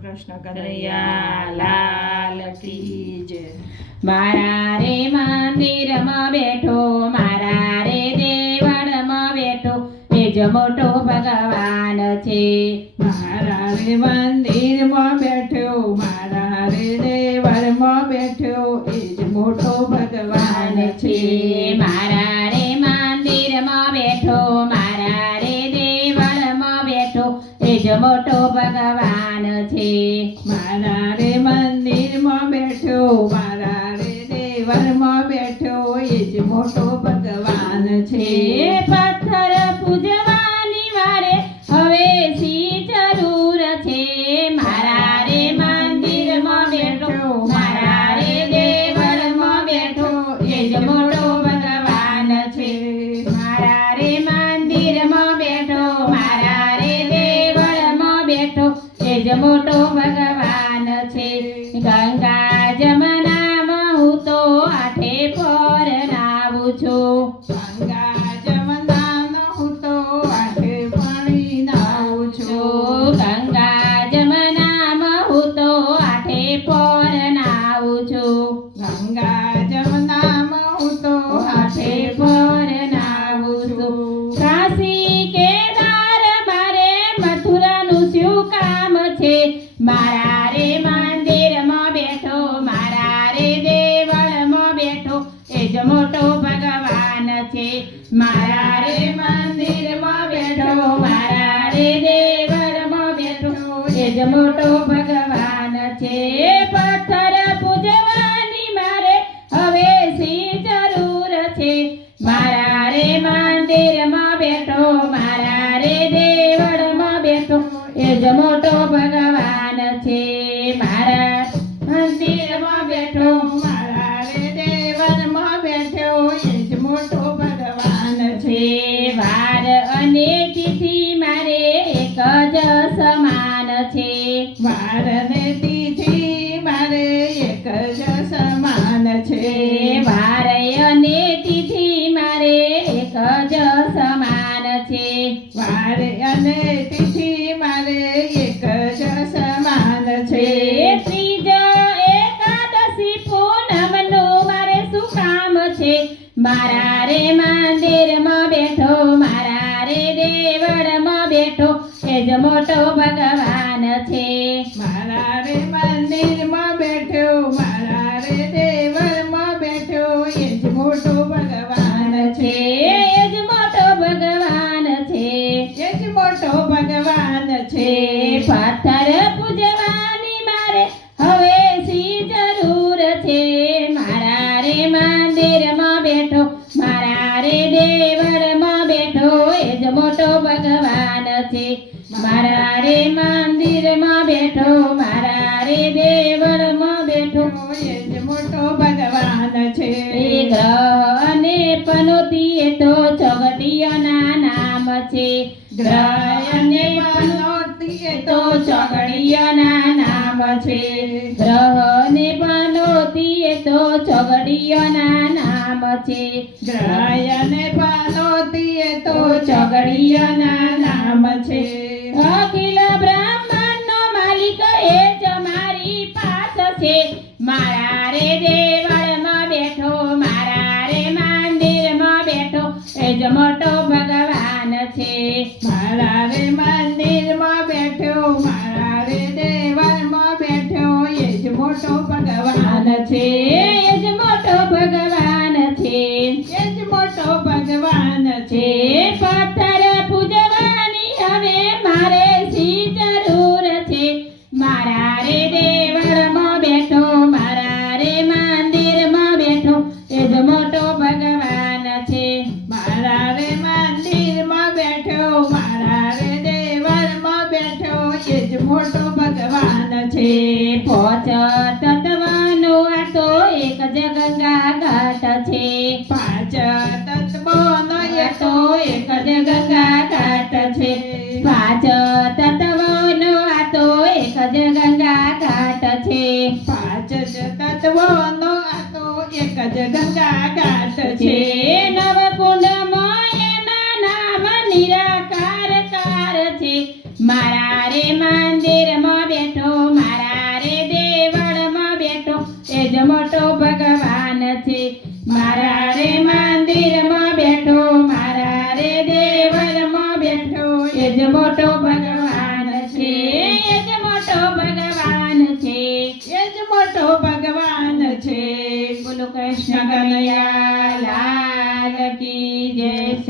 કૃષ્ણ કનૈયા લાલ કી જય. મારા રે મંદિરમાં બેઠો, મારા રે દેવળમાં બેઠો, એ જ મોટો ભગવાન છે. મારા રે મંદિરમાં બેઠો, મારા રે દેવળમાં બેઠો, એ જ મોટો ભગવાન છે. મારા રે મંદિરમાં બેઠો, મારા રે દેવળમાં બેઠો, એ જ મોટો ભગવાન છે. મારા રે મંદિરમાં બેઠો, મારા રે દેવળમાં બેઠો, એ જ મોટો ભગવાન છે. પથ્થર પૂજવાની મારે હવે શી જરૂર છે. મારા રે મંદિરમાં બેઠો, મારા રે દેવળમાં બેઠો, એ જ મોટો ભગવાન છે. મારા રે મંદિરમાં બેઠો, મારા રે દેવળમાં બેઠો, એ જ મોટો ભગવાન છે. ગંગા જમનામાં હું તો આઠે પર નાવું છું. ગંગા જમનામાં હું તો આઠે પાણી નાહું છું. ગંગા જમનામાં હું તો આઠે પર નાવું છું. ગંગા જમનામાં હું તો આઠે પર નાવું છું. કાશી કેદાર મારે મથુરાનું શું કામ છે. મારા રે મંદિરમાં બેઠો, મારા રે દેવળમાં બેઠો, એ જ મોટો ભગવાન છે. મારા રે મંદિરમાં બેઠો, મારા રે દેવળમાં બેઠો, એ જ મોટો ભગવાન છે. પથ્થર પૂજવાની મારે હવે શી જરૂર છે. મારા રે મંદિરમાં બેઠો, મારા રે દેવળમાં બેઠો, એ જ મોટો ભગવાન છે. મારા મંદિરમાં બેઠો, મારા રે દેવળમાં બેઠો, એ જ મોટો ભગવાન છે. વાર અને તિથિ મારે એક જ સમાન છે. વાર ને તિથિ મારે એક જ સમાન છે. વાર અને તિથિ મારે એક જ સમાન છે. વાર અને તિથિ મારે એક જ સમાન છે. ત્રીજ એકાદશી પૂનમનું મારે શું કામ છે. મારા રે મંદિરમાં બેઠો, મારા રે દેવળમાં બેઠો, એ જ મોટો ભગવાન છે. મારા રે મંદિરમાં બેઠો, મારા રે દેવળમાં બેઠો, એ જ મોટો ભગવાન છે. એ જ મોટો ભગવાન છે. એ જ મોટો ભગવાન છે. પથ્થર પૂજવાની મારે હવે શી જરૂર છે. મારા રે મંદિરમાં બેઠો, મારા રે દેવળમાં બેઠો, એ જ મોટો ભગવાન છે. મારા રે મંદિરમાં બેઠો, મારા રે દેવળમાં બેઠો, એ જ મોટો ભગવાન છે. ગ્રહ અને પનોતી એ તો ચોગડીઓના નામ છે. ગ્રહ અને પનોતી એ તો ચોગડીઓના નામ છે. ગ્રહ અને પનોતી એ તો ચોગડીઓના નામ છે. ગ્રહ અને પનોતી એ તો ચોગડીઓના નામ છે. છે. અખિલ બ્રહ્માંડનો માલિક એ જ મારી પાસ છે. મારા રે દેવળમાં બેઠો, મારા રે મંદિરમાં બેઠો, એ જ મોટો ભગવાન છે. મારા રે મંદિરમાં બેઠો, મારા રે દેવળમાં બેઠો, એ જ મોટો ભગવાન છે. એ જ મોટો ભગવાન છે. એ જ મોટો ભગવાન છે. પથ્થર પૂજવાની હવે મારે શી જરૂર છે. મારા રે દેવળમાં બેઠો, મારા રે મંદિરમાં બેઠો, એ જ મોટો ભગવાન છે. મારા રે મંદિરમાં બેઠો, મારા રે દેવળમાં બેઠો, એ જ મોટો ભગવાન છે. પોચ તત્વનો આ તો એક જ ગંગા ઘાટ છે. પાંચ તત્વોનો એ તો એક જ ગંગા ઘાટ છે. પાંચ તત્વોનો આ તો એક જ ગંગા ઘાટ છે. પાંચ તત્વોનો આ તો એક જ ગંગા ઘાટ છે. નવકુંડમાં એના નામ નિરાકાર કાર છે. મારા રે મંદિરમાં બેઠો, એ જ મોટો ભગવાન છે એ જ મોટો ભગવાન છે એ જ મોટો ભગવાન છે. બોલો કૃષ્ણ કનૈયા લાલ કી જય.